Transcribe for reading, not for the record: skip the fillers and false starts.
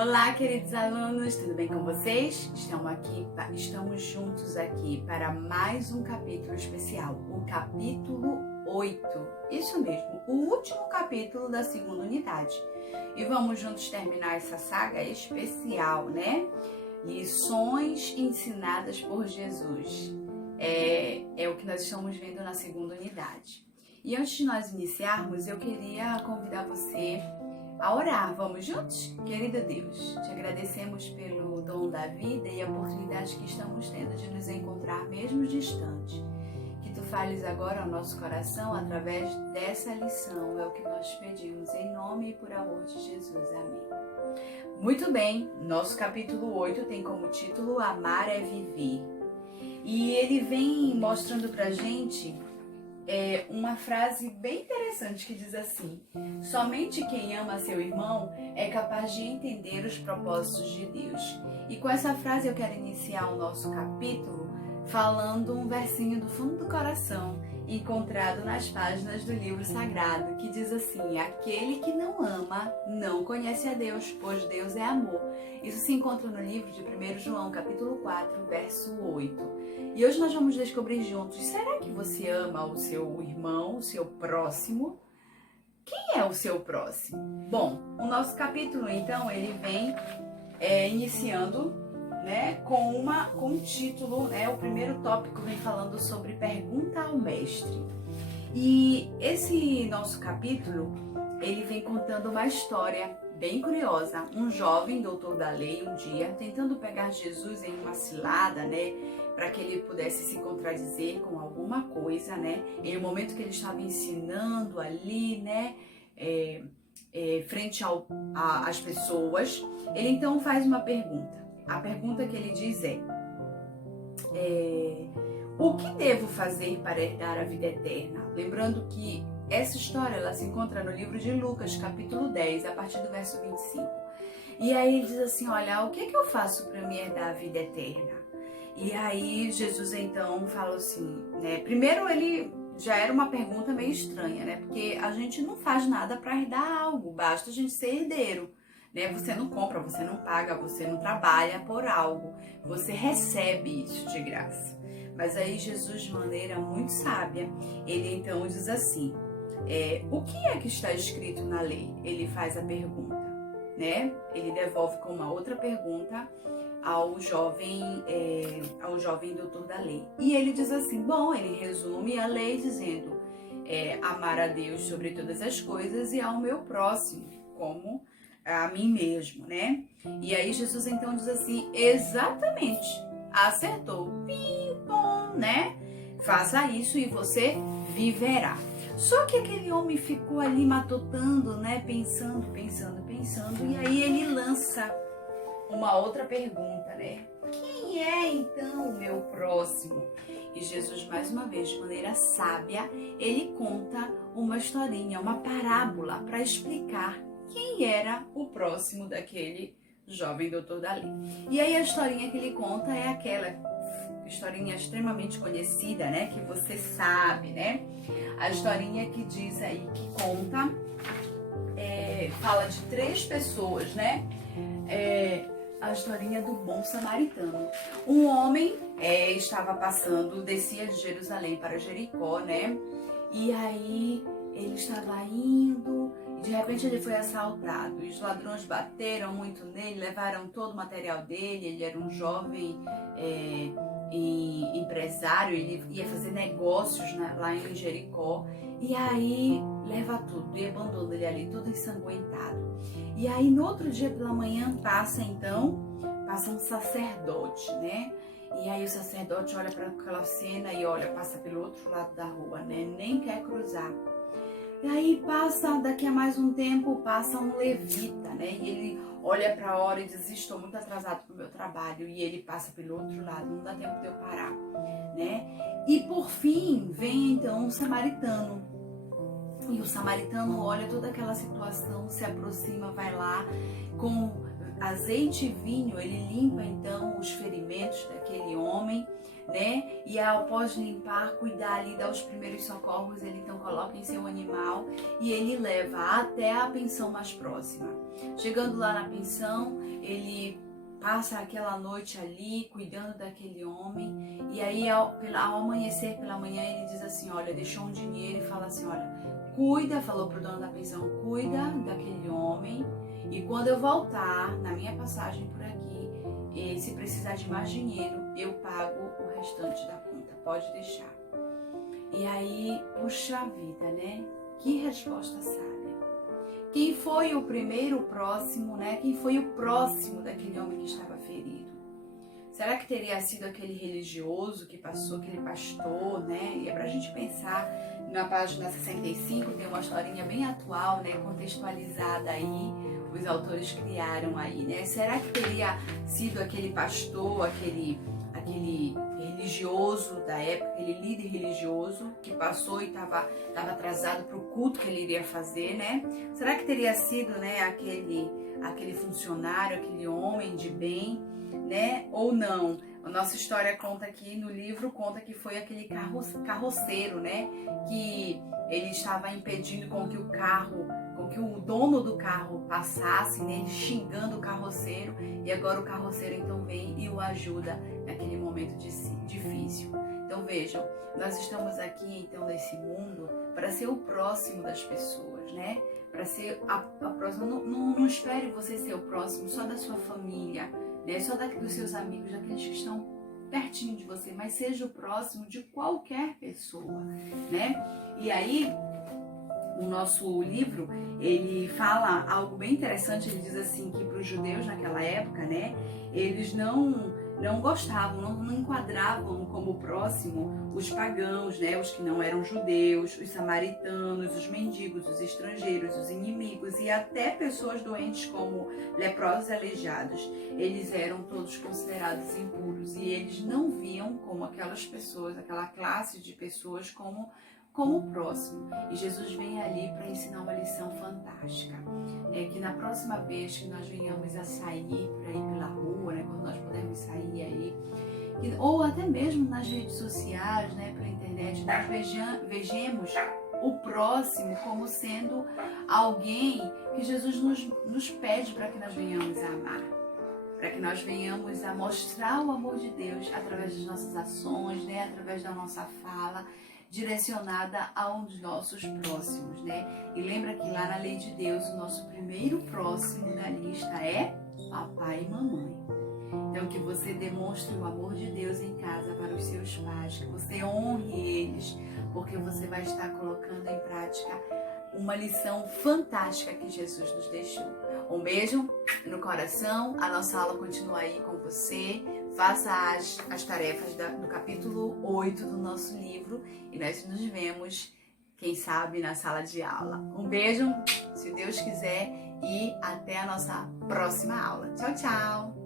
Olá, queridos alunos, tudo bem com vocês? Estamos juntos aqui para mais um capítulo especial, o capítulo 8. Isso mesmo, o último capítulo da segunda unidade. E vamos juntos terminar essa saga especial, né? Lições ensinadas por Jesus. É o que nós estamos vendo na segunda unidade. E antes de nós iniciarmos, eu queria convidar você a orar. Vamos juntos? Querido Deus, te agradecemos pelo dom da vida e a oportunidade que estamos tendo de nos encontrar mesmo distante. Que tu fales agora ao nosso coração através dessa lição, é o que nós pedimos em nome e por amor de Jesus. Amém. Muito bem, nosso capítulo 8 tem como título Amar é Viver. E ele vem mostrando pra gente uma frase bem interessante que diz assim: somente quem ama seu irmão é capaz de entender os propósitos de Deus. E com essa frase eu quero iniciar o nosso capítulo falando um versinho do fundo do coração, encontrado nas páginas do livro sagrado, que diz assim: aquele que não ama não conhece a Deus, pois Deus é amor. Isso se encontra no livro de 1 João, capítulo 4, verso 8. E hoje nós vamos descobrir juntos, será que você ama o seu irmão, o seu próximo? Quem é o seu próximo? Bom, o nosso capítulo, então, ele vem iniciando, né, com um título, né? O primeiro tópico vem falando sobre pergunta ao mestre. E esse nosso capítulo, ele vem contando uma história bem curiosa. Um jovem doutor da lei, um dia, tentando pegar Jesus em uma cilada, né, para que ele pudesse se contradizer com alguma coisa, né, em um momento que ele estava ensinando ali, né, frente às pessoas, ele então faz uma pergunta. A pergunta que ele diz o que devo fazer para herdar a vida eterna? Lembrando que essa história ela se encontra no livro de Lucas, capítulo 10, a partir do verso 25. E aí ele diz assim: olha, o que eu faço para me herdar a vida eterna? E aí Jesus então fala assim, né? Primeiro ele já era uma pergunta meio estranha, né? Porque a gente não faz nada para herdar algo, basta a gente ser herdeiro. Né? Você não compra, você não paga, você não trabalha por algo, você recebe isso de graça. Mas aí Jesus, de maneira muito sábia, ele então diz assim: o que é que está escrito na lei? Ele faz a pergunta, né? Ele devolve com uma outra pergunta ao jovem doutor da lei. E ele diz assim, bom, ele resume a lei dizendo amar a Deus sobre todas as coisas e ao meu próximo como a mim mesmo, né? E aí Jesus então diz assim, exatamente, acertou, pim-pom, né? Faça isso e você viverá. Só que aquele homem ficou ali matutando, né? Pensando, e aí ele lança uma outra pergunta, né? Quem é então o meu próximo? E Jesus, mais uma vez, de maneira sábia, ele conta uma historinha, uma parábola para explicar quem era o próximo daquele jovem doutor da lei. E aí a historinha que ele conta é aquela historinha extremamente conhecida, né? Que você sabe, né? A historinha que diz aí, que conta, fala de 3 pessoas, né? A historinha do bom samaritano. Um homem estava passando, descia de Jerusalém para Jericó, né? E aí ele estava indo e de repente ele foi assaltado. Os ladrões bateram muito nele, levaram todo o material dele. Ele era um jovem empresário, ele ia fazer negócios lá em Jericó. E aí leva tudo e abandona ele ali todo ensanguentado. E aí no outro dia pela manhã passa um sacerdote, né? E aí o sacerdote olha para aquela cena e passa pelo outro lado da rua, né? Nem quer cruzar. E aí daqui a mais um tempo, passa um levita, né? E ele olha para a hora e diz, estou muito atrasado para o meu trabalho. E ele passa pelo outro lado, não dá tempo de eu parar, né? E por fim, vem então um samaritano. E o samaritano olha toda aquela situação, se aproxima, vai lá, azeite e vinho, ele limpa então os ferimentos daquele homem, né? E após limpar, cuidar ali, dar os primeiros socorros, ele então coloca em seu animal e ele leva até a pensão mais próxima. Chegando lá na pensão, ele passa aquela noite ali, cuidando daquele homem, e aí ao amanhecer pela manhã ele diz assim, olha, deixou um dinheiro e fala assim, olha, cuida, falou pro dono da pensão, cuida daquele homem, e quando eu voltar na minha passagem por aqui, se precisar de mais dinheiro, eu pago o restante da conta, pode deixar. E aí, puxa vida, né? Que resposta sábia. Quem foi o primeiro próximo, né? Quem foi o próximo daquele homem que estava ferido? Será que teria sido aquele religioso que passou, aquele pastor, né? E é pra gente pensar, na página 65 tem uma historinha bem atual, né? Contextualizada aí, os autores criaram aí, né? Será que teria sido aquele pastor, aquele religioso da época, aquele líder religioso que passou e estava atrasado para o culto que ele iria fazer, né? Será que teria sido, né, aquele funcionário, aquele homem de bem, né? Ou não? A nossa história conta aqui no livro, conta que foi aquele carroceiro, né? Que ele estava impedindo com que o dono do carro passasse, né? Ele xingando o carroceiro, e agora o carroceiro então vem e o ajuda naquele momento difícil. Então vejam, nós estamos aqui então nesse mundo para ser o próximo das pessoas, né? Para ser a próxima. Não espere você ser o próximo só da sua família, né? Só dos seus amigos, daqueles que estão pertinho de você, mas seja o próximo de qualquer pessoa, né? E aí, o nosso livro, ele fala algo bem interessante, ele diz assim, que para os judeus naquela época, né, eles não gostavam, não enquadravam como próximo os pagãos, né, os que não eram judeus, os samaritanos, os mendigos, os estrangeiros, os inimigos e até pessoas doentes como leprosos e aleijados. Eles eram todos considerados impuros e eles não viam como aquelas pessoas, aquela classe de pessoas como próximo. E Jesus vem ali para ensinar uma lição fantástica. É que na próxima vez que nós venhamos a sair por aí pela rua, né, quando nós pudermos sair aí, ou até mesmo nas redes sociais, né, pela internet, nós vejamos o próximo como sendo alguém que Jesus nos pede para que nós venhamos a amar. Para que nós venhamos a mostrar o amor de Deus através das nossas ações, né, através da nossa fala, direcionada aos nossos próximos, né? E lembra que lá na lei de Deus, o nosso primeiro próximo na lista é papai e mamãe. Então, que você demonstre o amor de Deus em casa para os seus pais, que você honre eles, porque você vai estar colocando em prática uma lição fantástica que Jesus nos deixou. Um beijo no coração, a nossa aula continua aí com você. Faça as tarefas do capítulo 8 do nosso livro e nós nos vemos, quem sabe, na sala de aula. Um beijo, se Deus quiser, e até a nossa próxima aula. Tchau, tchau!